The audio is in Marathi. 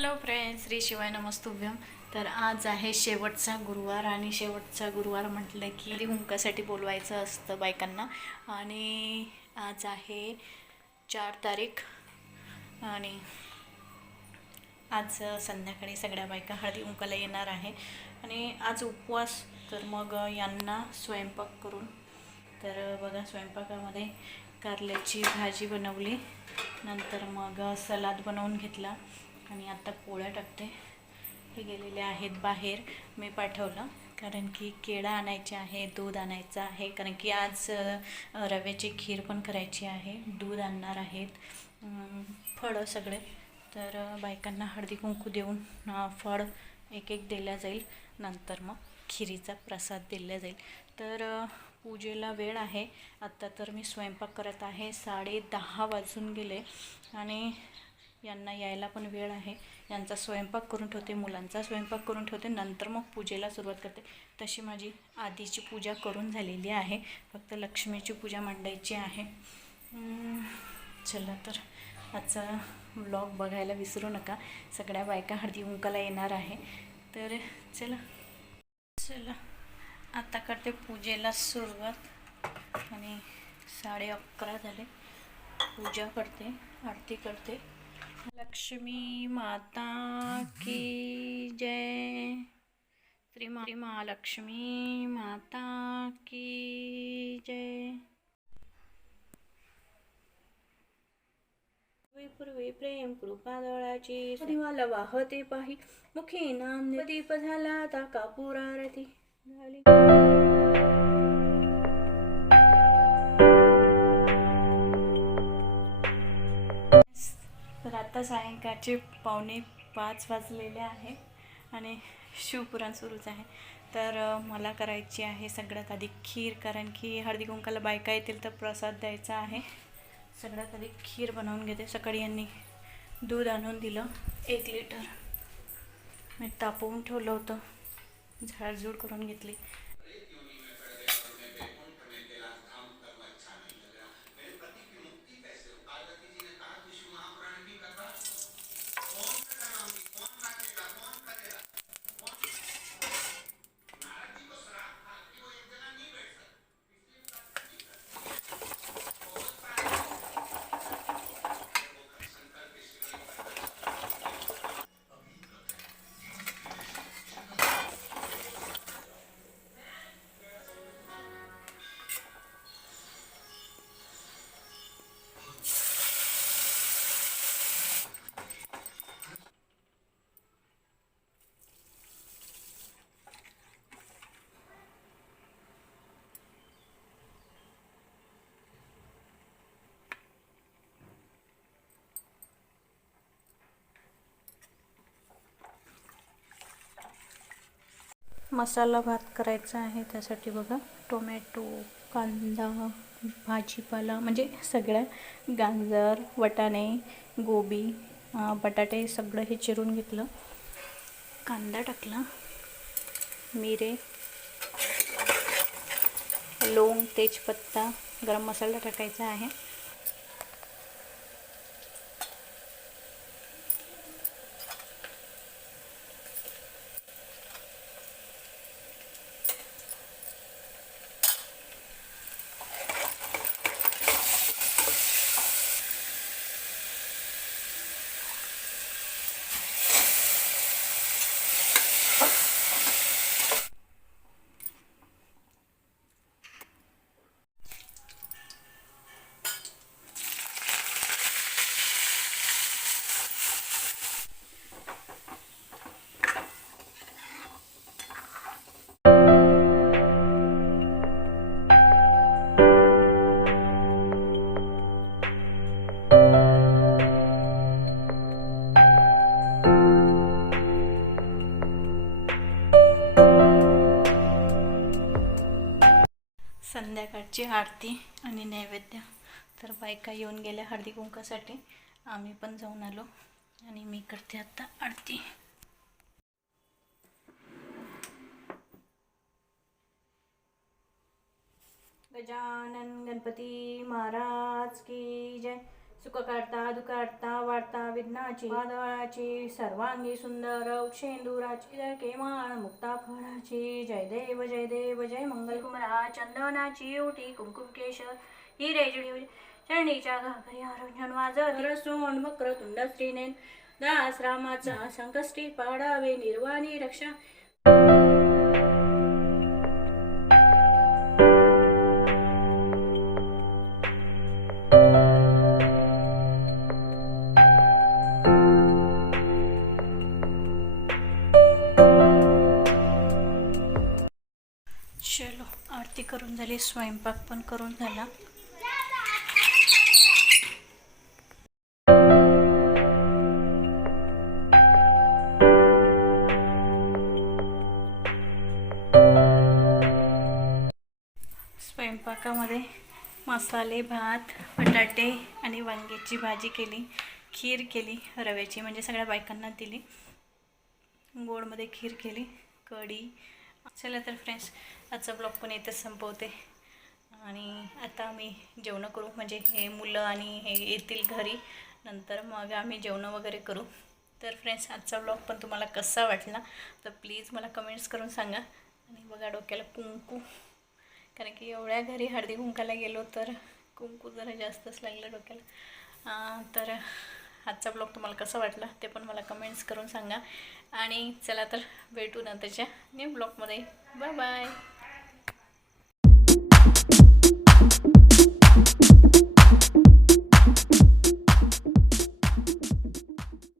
हॅलो फ्रेंड्स श्री शिवाय नमस्तुभ्यम. तर आज आहे शेवटचा गुरुवार आणि शेवटचा गुरुवार म्हटलं की हुंकासाठी बोलवायचं असतं बायकांना. आणि आज आहे चार तारीख आणि आज संध्याकाळी सगळ्या बायका हळदी हुंकाला येणार आहे. आणि आज उपवास तर मग यांना स्वयंपाक करून तर बघा स्वयंपाकामध्ये कारल्याची भाजी बनवली. नंतर मग सलाद बनवून घेतला. आणि आता पोळ्या टाकते. हे गेलेले आहेत बाहेर. मी पाठवलं. कारण की केळं आणायचे आहे दूध आणायचं आहे. कारण की आज रव्याची खीर पण करायची आहे. दूध आणणार आहेत. फळं सगळे. तर बायकांना हळदी कुंकू देऊन फळ एक एक दिल्या जाईल. नंतर मग खिरीचा प्रसाद दिला जाईल. तर पूजेला वेळ आहे. आत्ता तर मी स्वयंपाक करत आहे. साडे दहा वाजून गेले. आणि यांना यायला पण वेळ आहे. यांचा स्वयंपाक करून ठेवते मुलांचा स्वयंपाक करून ठेवते नंतर मग पूजेला सुरुवात करते. तशी माझी आधीची पूजा करून झालेली आहे. फक्त लक्ष्मीची पूजा मांडायची आहे. चला तर. आजचा ब्लॉग बघायला विसरू नका. सगळ्या बायका हळदी उंकाला येणार आहे. तर चला. चला. आता करते पूजेला सुरुवात. आणि साडे अकरा झाले. पूजा करते आरती करते. लक्ष्मी माता की जय। श्री मा महालक्ष्मी माता की जय। पूर्वी पूर्वी प्रेम कृपादळाची दिवाला वाहते पाही मुखी नाम दीप झाला आता कापूर आरती झाली. आत्ता आता सायंकाळचे पावणे पाच वाजलेले आहे आणि शिवपुराण सुरूच आहे. तर मला करायची आहे सगळ्यात आधी खीर कारण की हळदी कुंकाला बायका येतील तर प्रसाद द्यायचा आहे. सगळ्यात आधी खीर बनवून घेते. सकाळी यांनी दूध आणून दिलं एक लिटर. मी तापवून ठेवलं होतं. झाडझूड करून घेतली. मसाला भात करायचा आहे त्यासाठी बघा टोमॅटो कांदा भाजीपाला म्हणजे सगळ्या गाजर वटाणे गोबी बटाटे सगळं हे चिरून घेतलं. कांदा टाकला. मिरे लोंग तेजपत्ता गरम मसाला टाकायचा आहे. आजची आरती आणि नैवेद्य. तर बायका येऊन गेल्या हळदी कुंकासाठी. आम्ही पण जाऊन आलो आणि मी करते आता आरती. गजानन गणपती महाराज की जय. सुखकर्ता काढता वार्ता विघ्नाची वादळाची सर्वांगी सुंदर उक्षेंदुराची जय केमान मुक्ता फळाची जय देव जय देव जय मंगल कुमरा चंदनाची ओटी कुमकुम केश हिरे जुडी चरणीच्या घागरी आरोग्यन वाजर वक्र तुंड श्रीनेन दास रामाचा संकष्टी पाडावे निर्वाणी रक्षा. करून झाली स्वयंपाक पण करून झाला. स्वयंपाकामध्ये मसाले भात बटाटे आणि वांग्याची भाजी केली खीर केली रव्याची म्हणजे सगळ्या बायकांना दिली. गोडमध्ये खीर केली कढी चला तर फ्रेंड्स आजचा ब्लॉग पण येतच संपवते. आणि आता आम्ही जेवणं करू म्हणजे हे मुलं आणि हे येतील घरी. नंतर मग आम्ही जेवणं वगैरे करू. तर फ्रेंड्स आजचा ब्लॉग पण तुम्हाला कसा वाटला तर प्लीज मला कमेंट्स करून सांगा. आणि बघा डोक्याला कुंकू. कारण की एवढ्या घरी हळदी कुंकाला गेलो तर कुंकू जरा जास्तच लागलं डोक्याला. तर आजचा ब्लॉग तुम्हाला कसा वाटला ते पण मला कमेंट्स करून सांगा. आणि चला तर भेटू नंतरच्या न्यू ब्लॉगमध्ये बाय बाय